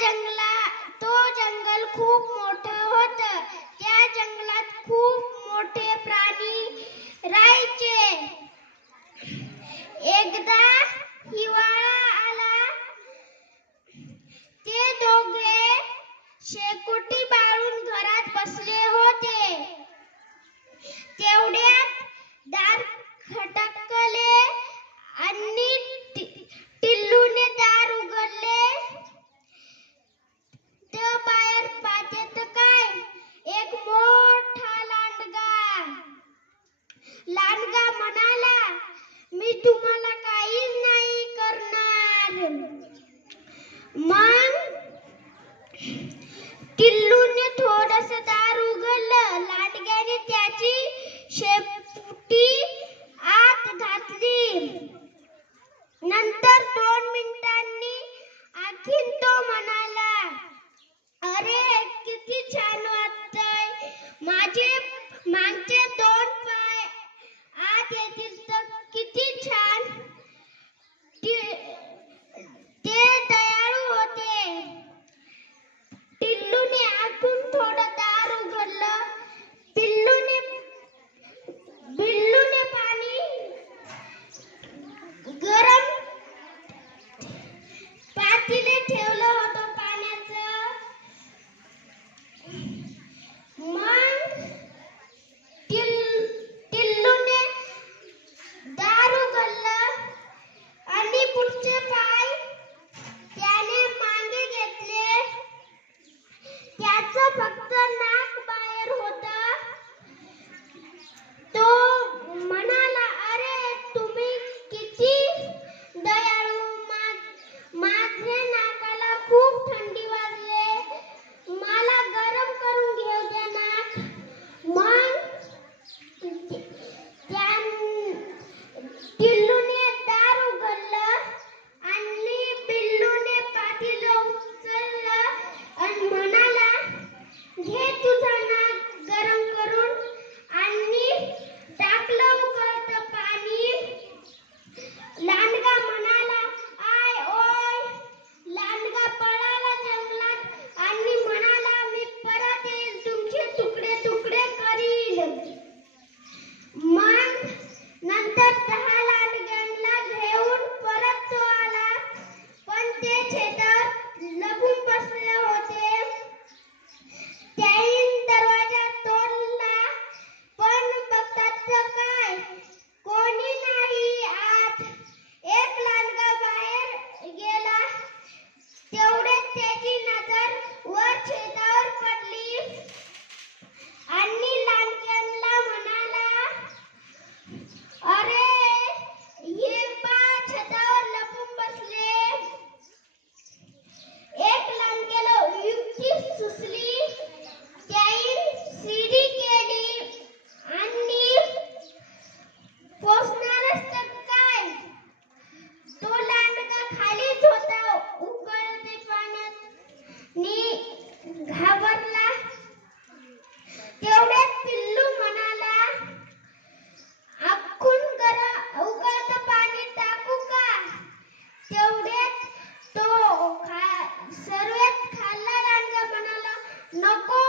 तो जंगल खूप मोठं होतं. त्या जंगलात खूप मोठे प्राणी राहायचे. एकदा हिवाळा आला. ते दोघे शेकोटी बाळून घरात बसले होते. तेवढ्यात दार खटकले आणि टिल्लूने दार उघडले. तर बाहेर पाहते तर काय, एक मोठा लांडगा म्हणाला, मी तुम्हाला काहीच नाही करणार. मग टिल्लूने थोडस दार उघडलं. लांडग्याने त्याची शेपटी आत घातली. नंतर 2 मिनिटांनी आणखीन तो म्हणाला, अरे किती छान वाटतंय. माझे मागचे 2 पाय आत येतील तर किती छान. ते दयाळू होते. टिल्लूने आतून थोडं दार उघडलं. बिल्लूने पाणी गरम पातेले ठेवलं होतं पाण्याचं. मग टिल्लूने दार उघडलं आणि पुढचे पाय त्याने मागे घेतले. त्याचं फक्त नाक बाहेर होतं. तो म्हणाला, अरे तुम्ही किती दयाळू. माझे नाकाला खूप थंडी वाजते. मला गरम करून घेऊ द्या नाक. मग टिल्लूने दार उघडलं आणि बिल्लूने पातेलं उचललं आणि म्हणाला, घे तुझं नाक गरम करून. आणि टाकलं उकळतं पाणी. लांडगा म्हणाला, आय ओय. लांडगा पळाला जंगलात आणि म्हणाला, मी परत येईल, तुमचे तुकडे तुकडे करील. मग नंतर 10 लांडग्यांना घेऊन परत तो आला. पण ते शेतात लपून बसले होते. त्याने दरवाजा तोडला, पण बघतात तर काय, कोणी नाही आत. एक लांडगा बाहेर गेला. तेवढ्यात त्याची नजर वर छतावर पडली आणि लांडग्यांना म्हणाला, अरे हे पहा, छतावर लपून बसले. एक लांडग्याला युक्ती सुचली. त्याने शिडी केली आणि पोचणारच तर काय, तो लांडगा खालीच होता. उकळत्या पाण्याने घाबरला. तेवढ्यात पिल्लू म्हणाला, आखून उकळतं पाणी टाकू का. तेवढ्यात तो सर्वात खाल्ला लांडगा म्हणाला, नको